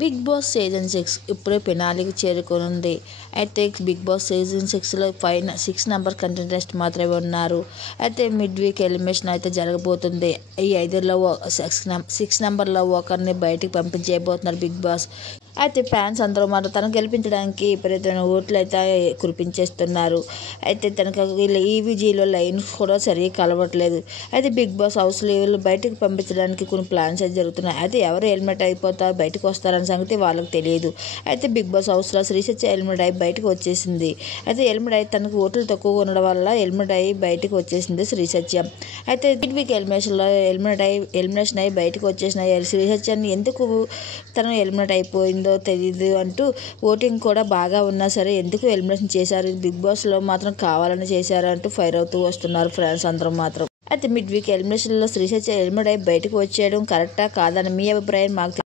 Big Boss season 6 ఇప్పుడే ఫినాలేకి చేరుకోనుంది. అయితే బిగ్ బాస్ సీజన్ 6లో 6 నెంబర్ కంటెస్టెంట్స్ మాత్రమే ఉన్నారు. అయితే మిడ్ వీక్ ఎలిమినేషన్ అయితే జరగబోతుంది. ఈ 5లో 6 నెంబర్లో ఒకరిని బయటికి పంపించేయబోతున్నారు బిగ్ బాస్. అయితే ఫ్యాన్స్ అందరూ మాత్రం తనను గెలిపించడానికి విపరీతమైన ఓట్లు అయితే కురిపించేస్తున్నారు. అయితే తనకు ఈవీజీలో లైన్స్ కూడా సరిగ్గా కలవట్లేదు. అయితే బిగ్ బాస్ హౌస్లో వీళ్ళు బయటకు పంపించడానికి కొన్ని ప్లాన్స్ అయితే జరుగుతున్నాయి. అయితే ఎవరు ఎలిమినేట్ అయిపోతారు, బయటకు వస్తారన్న సంగతి వాళ్ళకి తెలియదు. అయితే బిగ్ బాస్ హౌస్లో శ్రీసత్య ఎలిమినేట్ అయ్యి బయటకు వచ్చేసింది. అయితే ఎలిమినేట్ అయ్యి తనకు ఓట్లు తక్కువ ఉండడం వల్ల ఎలిమినేట్ అయ్యి బయటకు వచ్చేసింది శ్రీసత్య. అయితే మిడ్ వీక్ ఎలిమినేషన్లో ఎలిమినేషన్ అయ్యి బయటకు వచ్చేసిన శ్రీసత్యాన్ని ఎందుకు తను ఎలిమినేట్ అయిపోయిందో తెలియదు అంటూ ఓటింగ్ కూడా బాగా ఉన్నా సరే ఎందుకు ఎలిమినేషన్ చేశారు, బిగ్ బాస్లో మాత్రం కావాలని చేశారు అంటూ ఫైర్ అవుతూ వస్తున్నారు ఫ్రెండ్స్ అందరూ మాత్రం. అయితే మిడ్ వీక్ ఎలిమినేషన్లో శ్రీసత్య ఎలిమినేట్ అయ్యి బయటకు వచ్చేయడం కరెక్టా కాదని మీ అభిప్రాయం మాకు